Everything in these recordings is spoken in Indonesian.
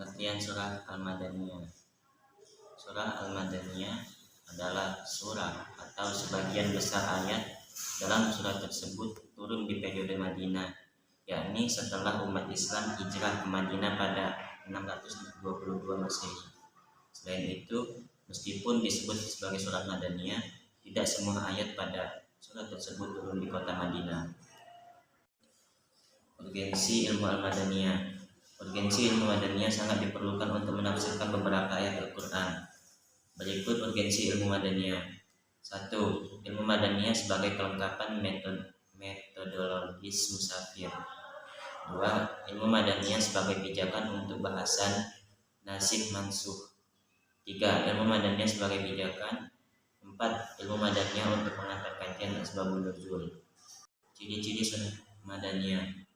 Pengertian surah Al-Madaniyah. Surah Al-Madaniyah adalah surah atau sebagian besar ayat dalam surah tersebut turun di periode Madinah, yakni setelah umat Islam hijrah ke Madinah pada 622 Masehi. Selain itu, meskipun disebut sebagai surah Madaniyah, tidak semua ayat pada surah tersebut turun di kota Madinah. Urgensi ilmu Al-Madaniyah. Urgensi ilmu Madaniyah sangat diperlukan untuk menafsirkan beberapa ayat Al-Quran. Berikut urgensi ilmu Madaniyah. 1. Ilmu Madaniyah sebagai kelengkapan metodologis musafir. 2. Ilmu Madaniyah sebagai pijakan untuk bahasan nasikh mansukh. 3. Ilmu Madaniyah sebagai pijakan. 4. Ilmu Madaniyah untuk mengantar kajian asbabun nuzul. Ciri-ciri surah Madaniyah.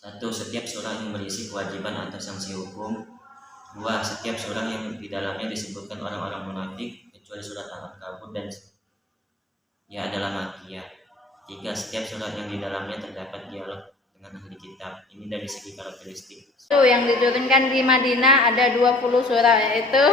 1. Setiap surah yang berisi kewajiban atau sanksi hukum. 2. Setiap surah yang di dalamnya disebutkan orang-orang munafik kecuali surat Al-Ankabut dan ia adalah Makkiyah. 3. Setiap surah yang di dalamnya terdapat dialog dengan ahli kitab. Ini dari segi karakteristik. Yang diturunkan di Madinah ada 20 surah, yaitu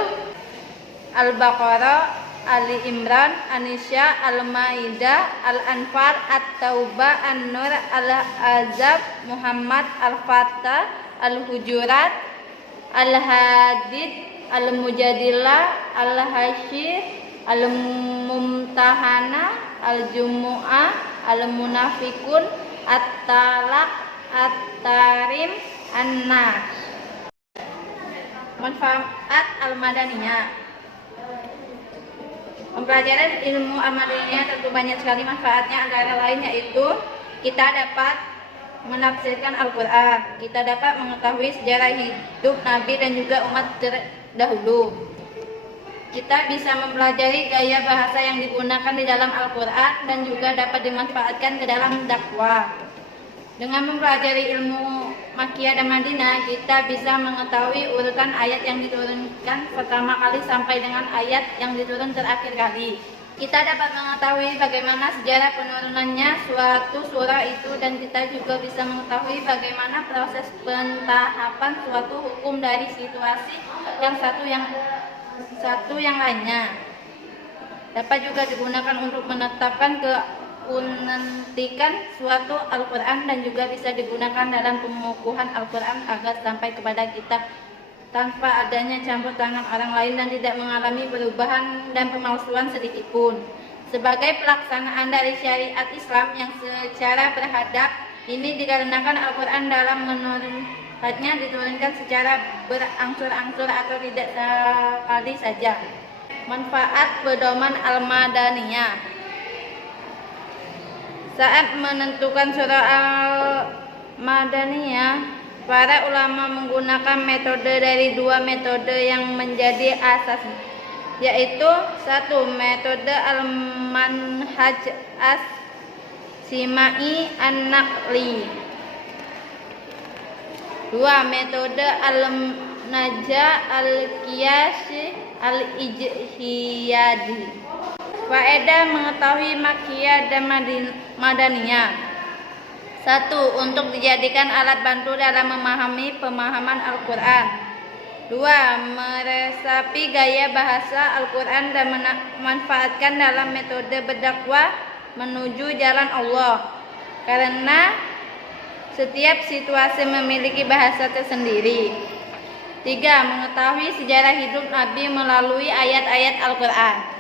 Al-Baqarah, Ali Imran, An-Nisa, Al-Maidah, Al-Anfal, At-Taubah, An-Nur, Al-Ahzab, Muhammad, Al-Fatah, Al-Hujurat, Al-Hadid, Al-Mujadilah, Al-Hasyr, Al-Mumtahana, Al-Jumu'ah, Al-Munafikun, At-Talaq, At-Tarim, An-Nas. Manfaat Al-Madaniyah. Pembelajaran ilmu Al-Madaniyah tentu banyak sekali manfaatnya, antara lain yaitu kita dapat menafsirkan Al-Quran, kita dapat mengetahui sejarah hidup Nabi dan juga umat terdahulu. Kita bisa mempelajari gaya bahasa yang digunakan di dalam Al-Quran dan juga dapat dimanfaatkan ke dalam dakwah. Dengan mempelajari ilmu Makkiyah dan Madinah, kita bisa mengetahui urutan ayat yang diturunkan pertama kali sampai dengan ayat yang diturun terakhir kali. Kita dapat mengetahui bagaimana sejarah penurunannya suatu surah itu, dan kita juga bisa mengetahui bagaimana proses pentahapan suatu hukum dari situasi yang satu yang lainnya. Dapat juga digunakan untuk menetapkan keunentikan suatu Al-Quran dan juga bisa digunakan dalam pengukuhan Al-Quran agar sampai kepada kita tanpa adanya campur tangan orang lain dan tidak mengalami perubahan dan pemalsuan sedikit pun. Sebagai pelaksanaan dari syariat Islam yang secara berhadap ini dikarenakan Al-Quran dalam menurunkannya diturunkan secara berangsur-angsur atau tidak sekali saja. Manfaat pedoman Al-Madaniyah. Saat menentukan surah Al-Madaniyah, para ulama menggunakan metode dari dua metode yang menjadi asas, yaitu 1. Metode Al-Manhaj As-Simai An-Naqli. 2. Metode Al-Najah Al-Qiyas Al-Ijtihadi. Faedah mengetahui Makkiyah dan Madaniyah. 1. Untuk dijadikan alat bantu dalam memahami pemahaman Al-Quran. 2. Meresapi gaya bahasa Al-Quran dan memanfaatkan dalam metode berdakwah menuju jalan Allah, karena setiap situasi memiliki bahasa tersendiri. 3. Mengetahui sejarah hidup Nabi melalui ayat-ayat Al-Quran.